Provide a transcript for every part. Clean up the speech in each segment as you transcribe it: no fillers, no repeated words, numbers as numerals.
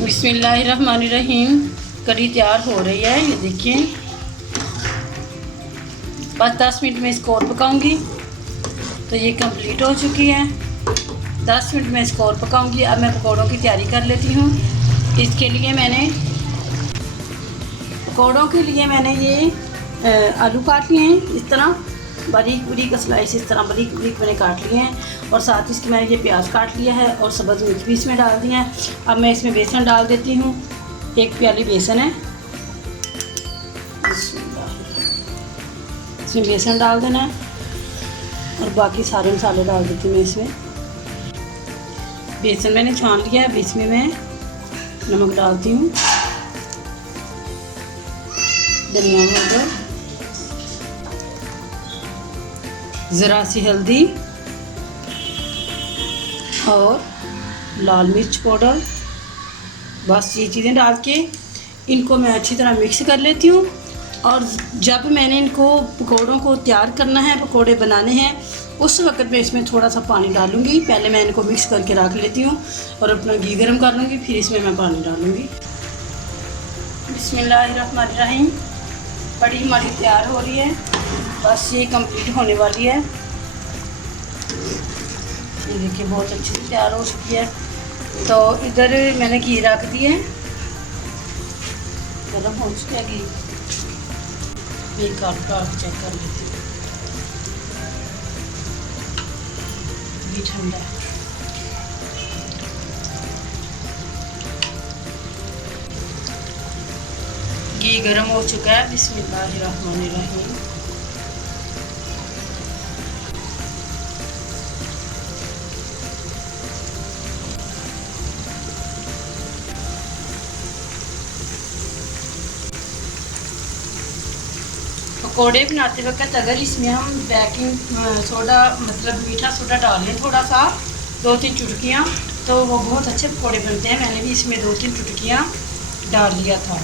बिस्मिल्लाहिर्रहमानिर्रहीम। कढ़ी तैयार हो रही है, ये देखिए। बस 10 मिनट में इसको और पकाऊंगी तो ये कंप्लीट हो चुकी है। 10 मिनट में इसको और पकाऊंगी। अब मैं पकौड़ों की तैयारी कर लेती हूँ। इसके लिए पकौड़ों के लिए मैंने ये आलू काट लिए हैं, इस तरह बारीक बारीक स्लाइस, इस तरह बारीक बारीक मैंने काट लिए हैं। और साथ ही इसके मैंने ये प्याज काट लिया है और सब्ज़ मिर्च भी इसमें डाल दिया है। अब मैं इसमें बेसन डाल देती हूँ। 1 प्याली बेसन है, इसमें बेसन डाल देना है और बाकी सारे मसाले डाल देती हूँ मैं इसमें। बेसन मैंने छान लिया है, अब इसमें मैं नमक डालती हूँ, धनिया पाउडर, ज़रा सी हल्दी और लाल मिर्च पाउडर। बस ये चीज़ें डाल के इनको मैं अच्छी तरह मिक्स कर लेती हूँ। और जब मैंने इनको पकौड़ों को तैयार करना है, पकौड़े बनाने हैं, उस वक्त मैं इसमें थोड़ा सा पानी डालूँगी। पहले मैं इनको मिक्स करके रख लेती हूँ और अपना घी गर्म कर लूँगी, फिर इसमें मैं पानी डालूँगी। बिस्मिल्लाहिर्रहमानिर्रहीम। कढ़ी हमारी तैयार हो रही है, बस ये कंप्लीट होने वाली है। ये देखिए बहुत अच्छी से तैयार हो चुकी है। तो इधर मैंने घी रख दिए, गर्म हो चुका है घी। ये काट चेक कर लेती हूँ, घी ठंडा है। घी गर्म हो चुका है। बिस्मिल्लाहिर्रहमानिर्रहीम। पकौड़े बनाते वक्त अगर इसमें हम बेकिंग सोडा मतलब मीठा सोडा डालें थोड़ा सा, 2-3 चुटकियाँ, तो वो बहुत अच्छे पकौड़े बनते हैं। मैंने भी इसमें 2-3 चुटकियाँ डाल लिया था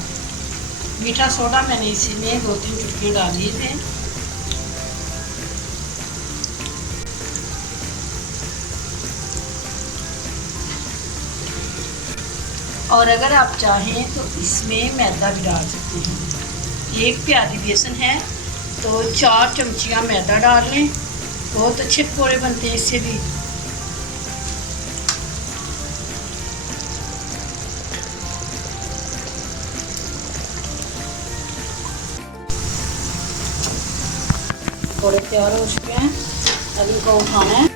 मीठा सोडा, मैंने इसमें 2-3 चुटकियाँ डाल लिए थे। और अगर आप चाहें तो इसमें मैदा भी डाल सकते हैं। 1 प्याली बेसन है तो 4 चमचियाँ मैदा डाल लें, बहुत अच्छे पकौड़े बनते हैं इससे भी। पकौड़े तैयार हो चुके हैं, अब इनको उठाना है।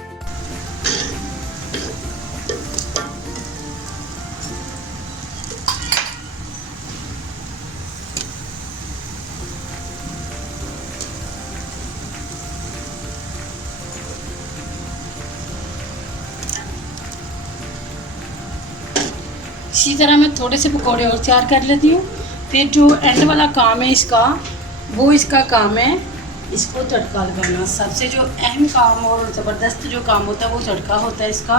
इसी तरह मैं थोड़े से पकौड़े और तैयार कर लेती हूँ। फिर जो एंड वाला काम है इसका, वो इसका काम है इसको तड़का लगाना। सबसे जो अहम काम और ज़बरदस्त जो काम होता है वो तड़का होता है इसका।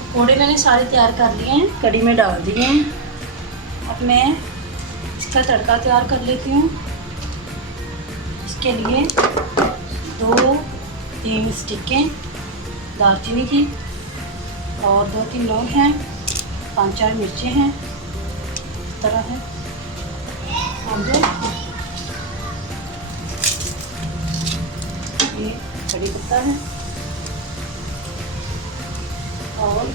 पकौड़े मैंने सारे तैयार कर लिए हैं, कढ़ी में डाल दिए हैं। अब मैं इसका तड़का तैयार कर लेती हूँ। इसके लिए 2-3 स्टिकें दालचीनी की और 2-3 लौंग हैं, 5-4 मिर्चें हैं, इस तरह है। ये कड़ी पत्ता है और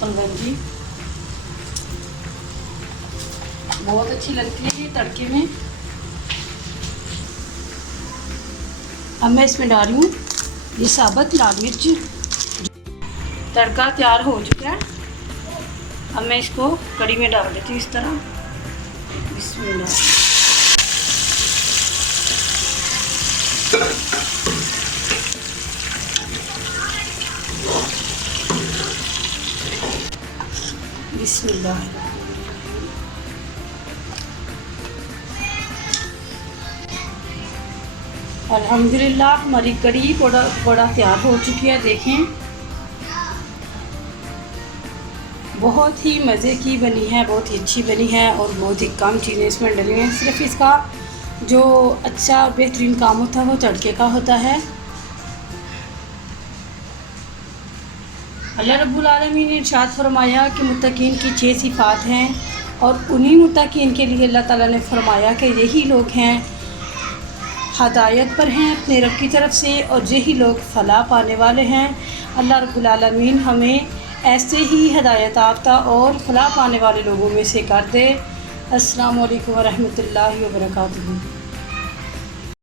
कलौंजी बहुत अच्छी लगती है ये तड़के में। अब मैं इसमें डाल रही हूँ ये साबुत लाल मिर्च। तड़का तैयार हो चुका है, अब मैं इसको कढ़ी में डाल देती हूँ इस तरह। बिस्मिल्लाह। बिस्मिल्लाह। अल्हम्दुलिल्लाह हमारी कढ़ी बड़ा तैयार हो चुकी है। देखें बहुत ही मज़े की बनी है, बहुत ही अच्छी बनी है और बहुत ही कम चीज़ें इसमें डली हैं। सिर्फ इसका जो अच्छा और बेहतरीन काम होता है वो तड़के का होता है। अल्लाह रब्बुल आलमीन ने इरशाद फरमाया कि मुत्तकीन की 6 सिफ़ात हैं और उन्हीं मुत्तकीन के लिए अल्लाह ताला ने फरमाया कि यही लोग हैं हदायत पर हैं अपने रब की तरफ से और यही लोग फलाह पाने वाले हैं। अल्लाह रब्बुल आलमीन हमें ऐसे ही हदायत याफ्ता और फलाह पाने वाले लोगों में से कर दे। अस्सलामु अलैकुम व रहमतुल्लाहि व बरकातुहू।